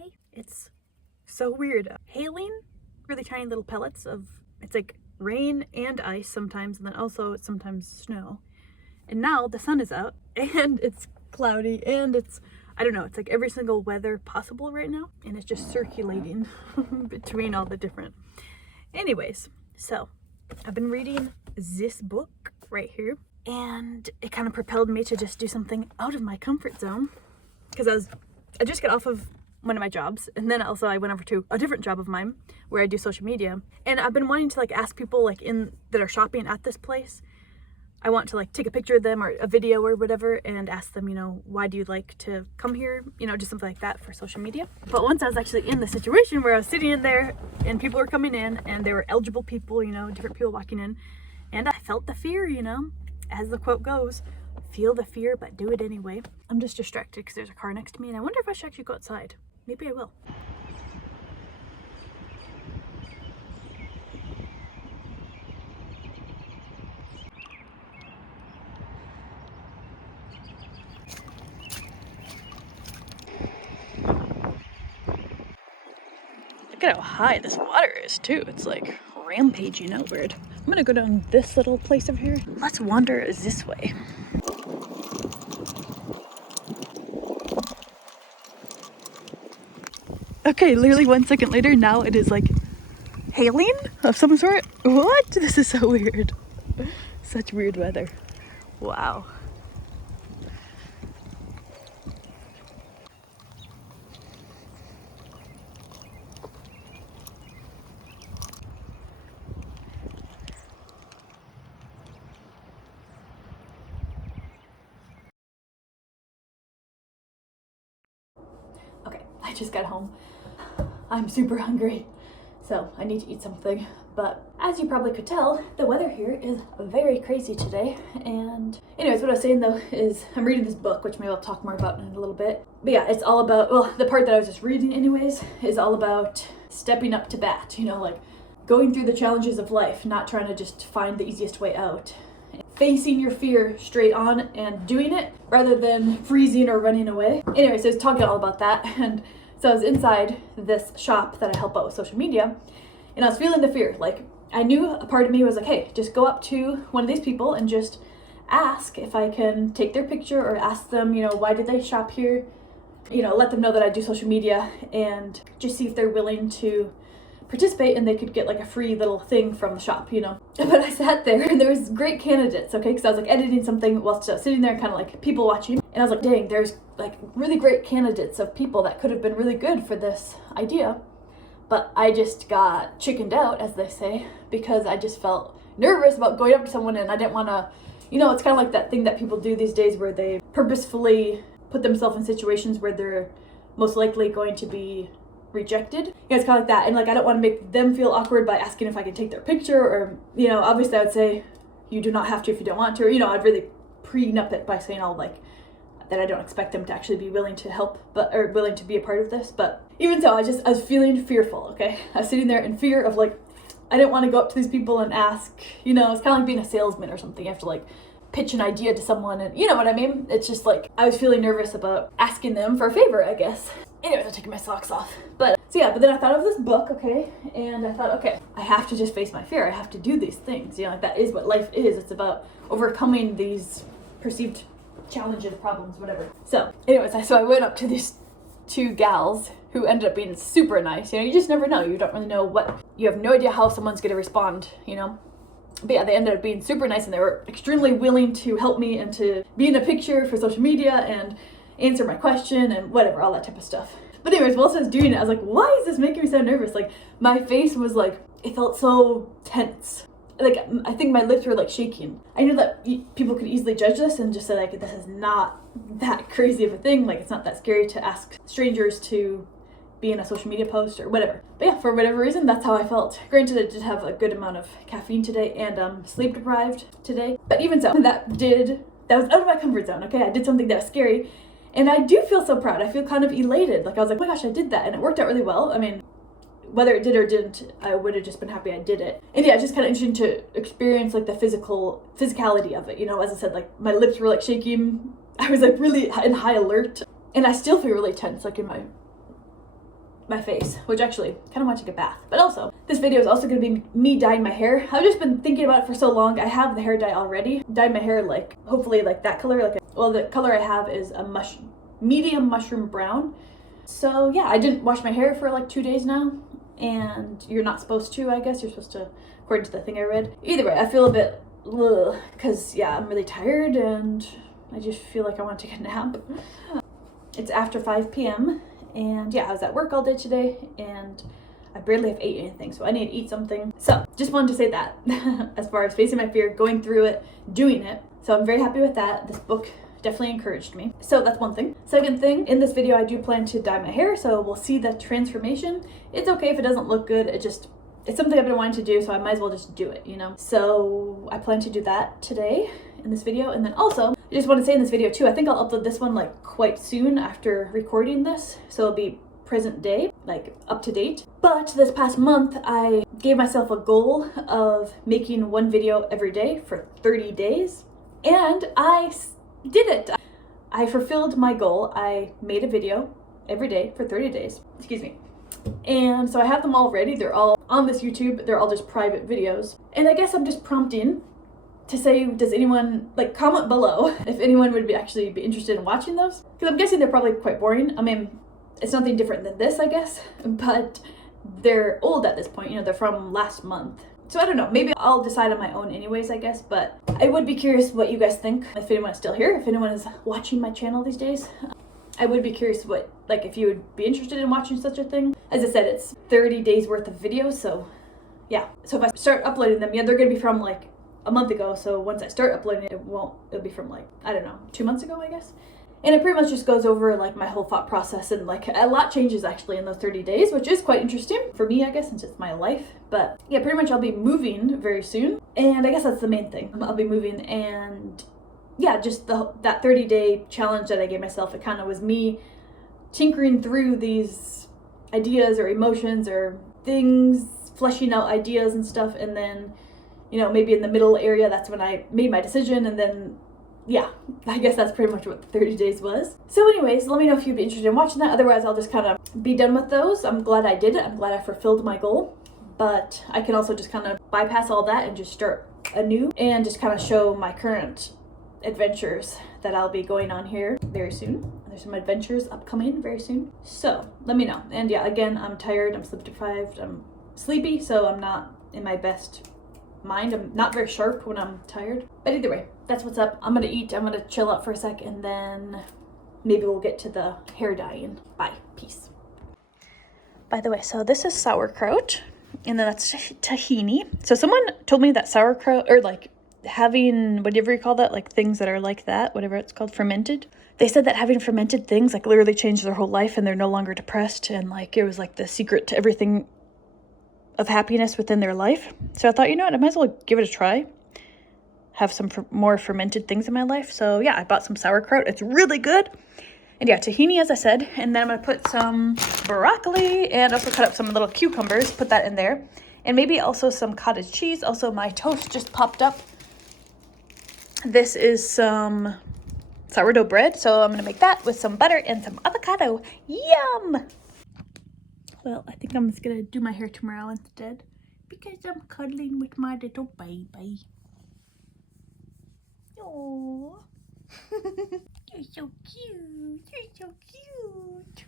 Hi. It's so weird. Hailing, really tiny little pellets of, it's like rain and ice sometimes, and then also sometimes snow. And now the sun is out and it's cloudy and it's, I don't know, it's like every single weather possible right now. And it's just circulating between all the different. Anyways, so I've been reading this book right here, and it kind of propelled me to just do something out of my comfort zone, because I just got off of one of my jobs, and then also I went over to a different job of mine where I do social media, and I've been wanting to like ask people like that are shopping at this place. I want to like take a picture of them or a video or whatever and ask them, why do you like to come here? Just something like that for social media. But once I was actually in the situation where I was sitting in there and people were coming in and they were eligible people, different people walking in, and I felt the fear, as the quote goes, feel the fear, but do it anyway. I'm just distracted because there's a car next to me and I wonder if I should actually go outside. Maybe I will. Look at how high this water is too. It's like rampaging outward. I'm gonna go down this little place over here. Let's wander this way. Okay, literally 1 second later, now it is like hailing of some sort. What? This is so weird. Such weird weather. Wow. Okay, I just got home. I'm super hungry, so I need to eat something. But as you probably could tell, the weather here is very crazy today. And anyways, what I was saying though is I'm reading this book, which maybe I'll talk more about in a little bit. But yeah, it's all about, well, the part that I was just reading anyways is all about stepping up to bat, like going through the challenges of life, not trying to just find the easiest way out. Facing your fear straight on and doing it rather than freezing or running away. Anyways, I was talking all about that, and so I was inside this shop that I help out with social media, and I was feeling the fear. Like, I knew a part of me was like, hey, just go up to one of these people and just ask if I can take their picture, or ask them, why did they shop here? Let them know that I do social media and just see if they're willing to participate and they could get like a free little thing from the shop, But I sat there and there was great candidates, okay, because I was like editing something whilst I was sitting there, kind of like people watching, and I was like, dang, there's like really great candidates of people that could have been really good for this idea. But I just got chickened out, as they say, because I just felt nervous about going up to someone, and I didn't want to, it's kind of like that thing that people do these days where they purposefully put themselves in situations where they're most likely going to be rejected. It's kind of like that, and like I don't want to make them feel awkward by asking if I can take their picture, or obviously I would say you do not have to if you don't want to, or I'd really prenup it by saying all like that I don't expect them to actually be willing to help, or willing to be a part of this. But even so, I was feeling fearful. Okay, I was sitting there in fear of like, I didn't want to go up to these people and ask, it's kind of like being a salesman or something. You have to like pitch an idea to someone, and you know what I mean. It's just like I was feeling nervous about asking them for a favor, I guess. Anyways, I'm taking my socks off. But then I thought of this book, okay, and I thought, okay, I have to just face my fear. I have to do these things. That is what life is. It's about overcoming these perceived challenges, problems, whatever. So anyways, I went up to these two gals who ended up being super nice. You just never know. You don't really know you have no idea how someone's going to respond, But yeah, they ended up being super nice, and they were extremely willing to help me and to be in a picture for social media and answer my question and whatever, all that type of stuff. But anyways, whilst I was doing it, I was like, why is this making me so nervous? Like, my face was like, it felt so tense. Like, I think my lips were like shaking. I knew that people could easily judge this and just say like, this is not that crazy of a thing. Like, it's not that scary to ask strangers to be in a social media post or whatever. But yeah, for whatever reason, that's how I felt. Granted, I did have a good amount of caffeine today and sleep deprived today. But even so, that was out of my comfort zone, okay? I did something that was scary. And I do feel so proud. I feel kind of elated. Like, I was like, oh my gosh, I did that. And it worked out really well. I mean, whether it did or didn't, I would have just been happy I did it. And yeah, it's just kind of interesting to experience like the physicality of it. As I said, like my lips were like shaking. I was like really in high alert. And I still feel really tense, like in my my face, which actually kind of want to take a bath. But also, this video is also going to be me dyeing my hair. I've just been thinking about it for so long. I have the hair dye already. Dyed my hair like, hopefully like that color. Well, the color I have is a medium mushroom brown. So yeah, I didn't wash my hair for like 2 days now. And you're not supposed to, I guess. You're supposed to, according to the thing I read. Either way, I feel a bit, because yeah, I'm really tired and I just feel like I want to take a nap. It's after 5 p.m. and yeah, I was at work all day today and I barely have ate anything, so I need to eat something. So just wanted to say that as far as facing my fear, going through it, doing it. So I'm very happy with that. This book definitely encouraged me. So that's one thing. Second thing, in this video I do plan to dye my hair, so we'll see the transformation. It's okay if it doesn't look good. It's something I've been wanting to do, so I might as well just do it, you know? So I plan to do that today in this video. And then also, I just want to say in this video too, I think I'll upload this one like quite soon after recording this. So it'll be present day, like up to date. But this past month, I gave myself a goal of making one video every day for 30 days. And I did it. I fulfilled my goal. I made a video every day for 30 days. Excuse me. And so I have them all ready. They're all on this YouTube. They're all just private videos. And I guess I'm just prompting to say, does anyone, like, comment below if anyone would actually be interested in watching those? Because I'm guessing they're probably quite boring. I mean, it's nothing different than this, I guess, but they're old at this point. You know, they're from last month. So I don't know, maybe I'll decide on my own anyways, I guess, but I would be curious what you guys think, if anyone is still here, if anyone is watching my channel these days. I would be curious if you would be interested in watching such a thing. As I said, it's 30 days worth of videos, so yeah. So if I start uploading them, yeah, they're gonna be from like a month ago, so once I start uploading it, it'll be from like, I don't know, 2 months ago, I guess. And it pretty much just goes over like my whole thought process, and like a lot changes actually in those 30 days, which is quite interesting for me, I guess, since it's my life. But yeah, pretty much I'll be moving very soon. And I guess that's the main thing. I'll be moving, and yeah, just that 30-day challenge that I gave myself, it kind of was me tinkering through these ideas or emotions or things, fleshing out ideas and stuff. And then, you know, maybe in the middle area, that's when I made my decision. And then yeah, I guess that's pretty much what the 30 days was. So anyways, let me know if you'd be interested in watching that. Otherwise, I'll just kind of be done with those. I'm glad I did it. I'm glad I fulfilled my goal. But I can also just kind of bypass all that and just start anew and just kind of show my current adventures that I'll be going on here very soon. There's some adventures upcoming very soon. So let me know. And yeah, again, I'm tired. I'm sleep deprived. I'm sleepy, so I'm not in my best mind. I'm not very sharp when I'm tired. But either way, that's what's up. I'm gonna eat. I'm gonna chill out for a sec, and then maybe we'll get to the hair dyeing. Bye. Peace. By the way, so this is sauerkraut, and then that's tahini. So someone told me that sauerkraut, or like having whatever you call that, like things that are like that, whatever it's called, fermented. They said that having fermented things like literally changed their whole life, and they're no longer depressed, and like it was like the secret to everything of happiness within their life. So I thought, you know what, I might as well give it a try. Have some more fermented things in my life. So yeah, I bought some sauerkraut. It's really good. And yeah, tahini, as I said. And then I'm gonna put some broccoli and also cut up some little cucumbers, put that in there. And maybe also some cottage cheese. Also, my toast just popped up. This is some sourdough bread. So I'm gonna make that with some butter and some avocado. Yum! Well, I think I'm just gonna do my hair tomorrow instead, because I'm cuddling with my little baby. Oh, you're so cute. You're so cute.